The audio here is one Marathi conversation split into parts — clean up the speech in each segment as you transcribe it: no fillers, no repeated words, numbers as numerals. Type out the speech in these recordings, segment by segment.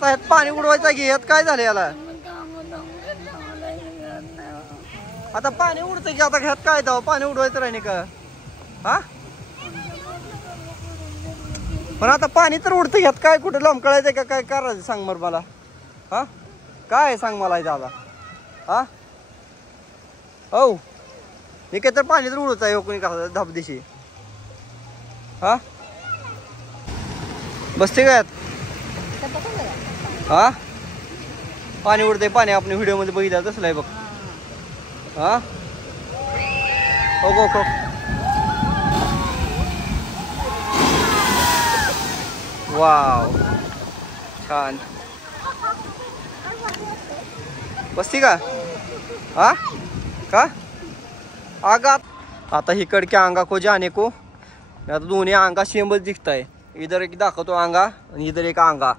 ह्यात पाणी उडवायचं की ह्यात काय झालं याला? आता पाणी उडतं की आता ह्यात काय दाव पाणी उडवायचं राहिने का? हा पण आता पाणी तर उडतं ह्यात काय कुठं लोंबकळायचं का काय करायचं सांग मर मला. हा काय सांग मला दादा. हा हो मी काय तर पाणी तर उडत आहे कोणी का धबदिशी. हा बसते काय हा पाणी उडते पाणी आपण व्हिडिओ मध्ये बघितलं तसलं आहे बघ. हा हो हो वाव छान बसती का? हा का आगात आता हिकडके अंगा को जाने को आता दोन्ही अंगा सेमच दिखता है. इधर एक दाखवतो अंगा आणि इधर एक अंगा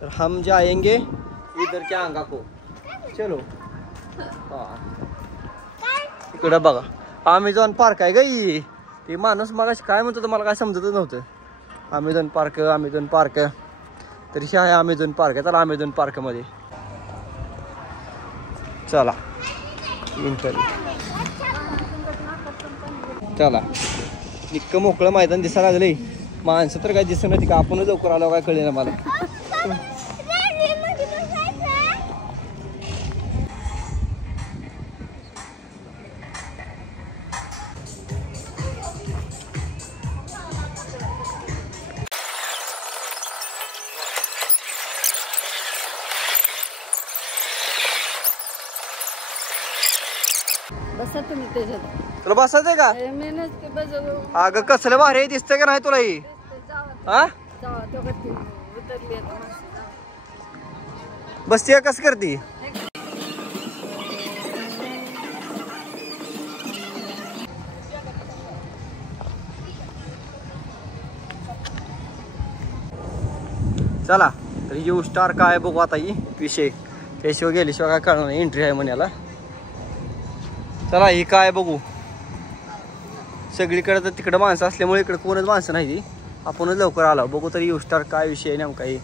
तर हम जाएंगे इधर के अंगा को चलो. हाँ इकडं बघा अमेझॉन पार्क आहे गई. ते माणूस मगाशी काय म्हणतो मला काय समजतच नव्हतं. अमेझॉन पार्क तर हे आहे अमेझॉन पार्क आहे. तर अमेझॉन पार्क मध्ये चला चला इतकं मोकळं मैदान दिसायला लागलंय. माणसं तर काय दिसत नाही का आपणच लवकर आलो काय कळलं ना मला. बसा तुम्ही त्याच्यात तुला बसायचंय का? अगं कसलं भारी दिसतंय का नाही तुला ही? हा बसती कसं करती? चला तर यू स्टार काय बघू आता ही विषय त्याशिवाय गेल्याशिवाय काय कळणार नाही. एंट्री आहे म्हणाला. चला ही काय बघू. सगळीकडे तर तिकडं माणसं असल्यामुळे इकडे कोणच माणसं नाही. आपणच लवकर आलो बघू तरी यू स्टार काय विषय आहे नेमका. ही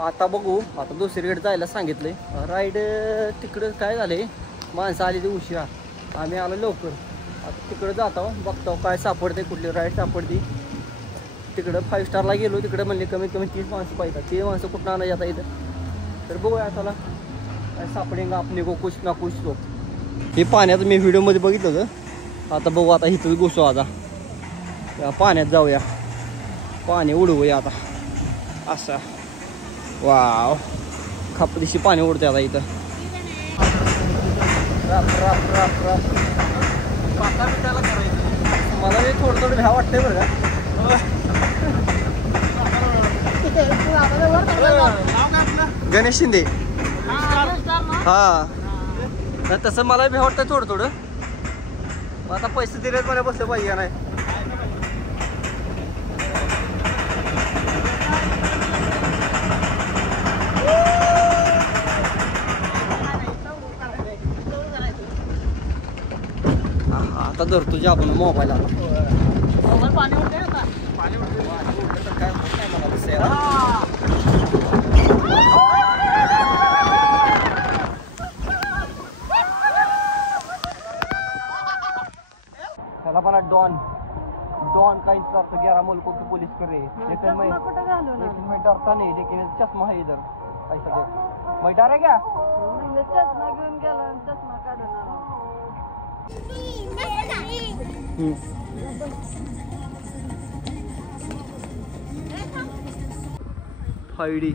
आता बघू. आता दुसरीकडे जायला सांगितलंय. राईड तिकडं काय झालंय माणसं आली ती उशिरा आम्ही आलो लवकर. आता तिकडं जातो बघतो काय सापडते कुठली राईड सापडती. तिकडं 5 स्टारला गेलो तिकडे म्हणले कमीत कमी 30 माणसं पाहिजे. ते माणसं कुठं आणा जाता इथं तर बघूया चला काय सापडेंगा आपने को कुछ ना कुछ तो. हे पाण्यात मी व्हिडिओमध्ये बघितलं होतं. आता बघू आता इथं घुसू. आता पाण्यात जाऊया पाणी उडवूया आता असा. वाव खापदिशी पाणी उडते आता इथं. मला हे थोडं थोडं भ्या वाटतंय बरं का. गणेश शिंदे हा तसं मला भ्या वाटतंय थोडं थोडं. आता पैसे दिले मला बसलं पाहिजे का नाही. आता धर तुझ्या आपण मोबाईल पाणी उडते तर काय होत नाही मला दिसायला. चला बना डॉन का इंतजार तो 11 मुल्कों के पुलिस कर रही है. लेकिन मैं डरता नहीं लेकिन चश्मा है इधर. ऐसा देख मैं डरे क्या? चष्मा घेऊन गेला चष्मा काढून आला. हायडी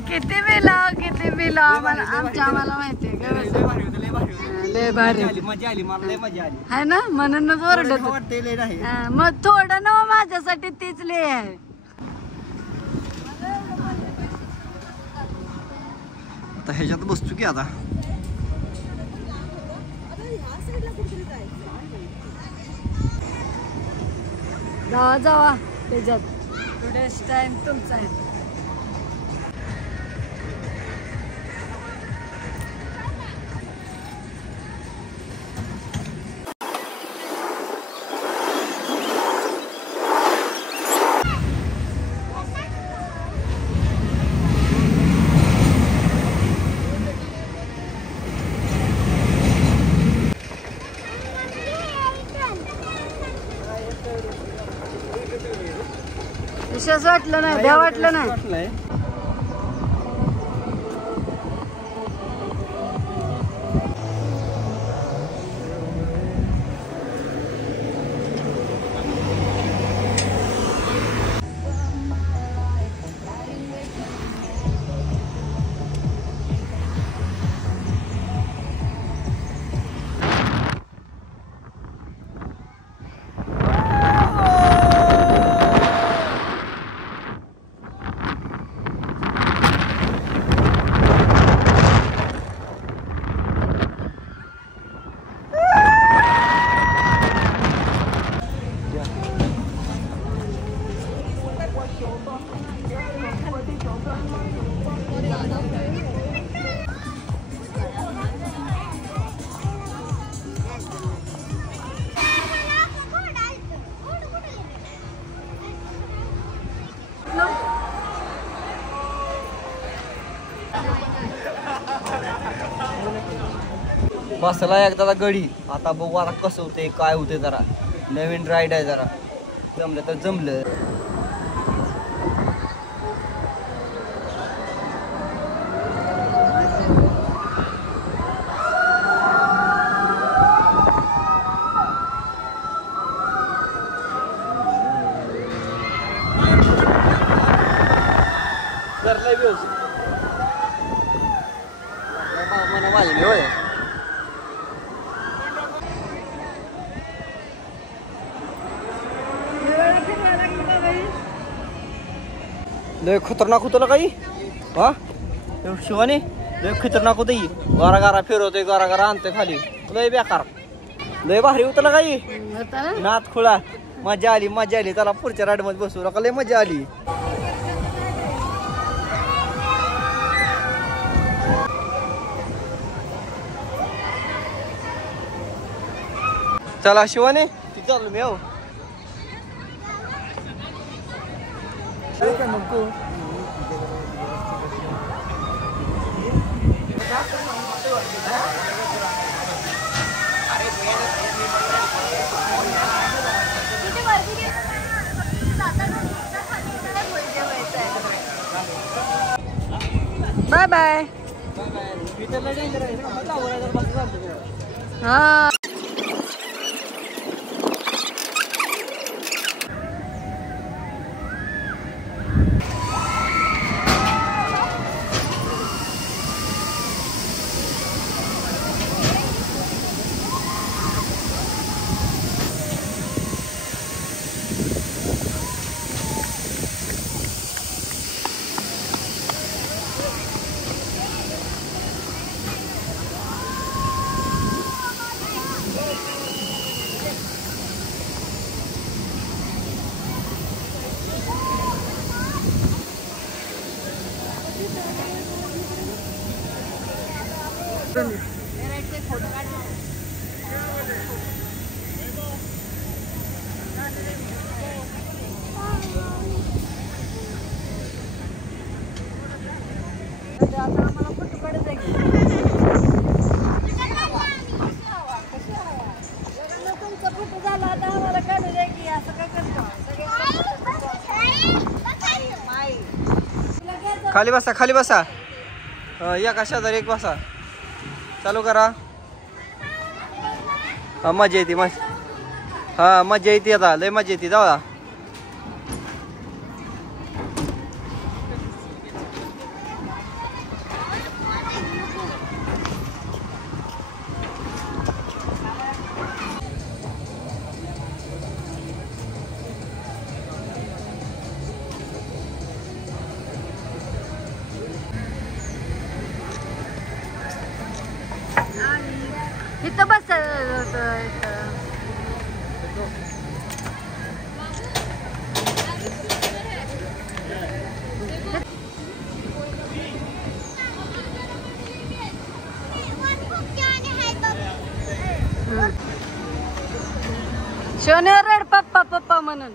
किती बिल आम्हाला आम्हाला माहितीये लय भारी मजा आली मला लय मजा आली आहे ना म्हणूनच ओरडत वाटते लय नाही मग थोडं ना माझ्यासाठी तीच लय आहे. आता ह्याच्यात बसतो की आता जावा त्याच्यात टुडेज टाइम तुमचा आहे. विशेष वाटलं नाही द्या वाटलं नाही. बसला एकदा गडी आता बघू आता कसं होते काय होते जरा नवीन राईड आहे जरा जमलं तर जमलं. लय खतरनाक होतं ना काही हा शिवानी लय खतरनाक होत गारा गारा फिरवतोय गारा गारा आणतोय खाली लय बेकार लय भारी होतं ना काही नाथ खुळा मजा आली त्याला पुढच्या राईड मध्ये बसू नका लय मजा आली. चला शिवानी ती चालू मी हो बाय बाय. हा खाली बसा खाली बसा एका शेजारी एक बसा चालू करा. हा मजा येते हा मजा येते आता लय मजा येते जाऊ. इथं बस शोने रड पप्पा पप्पा म्हणून.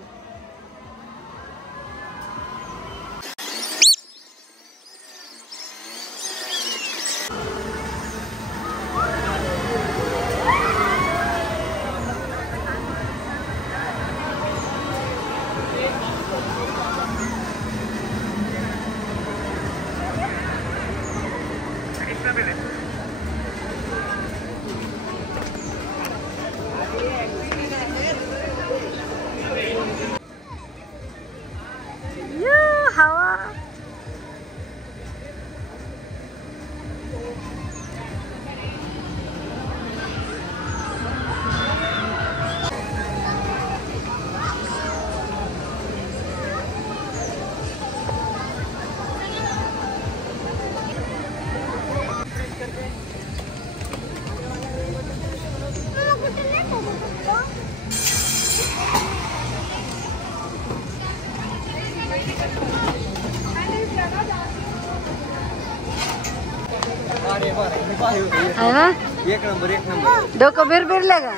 हवा एक नंबर डोकं बिरबिरले का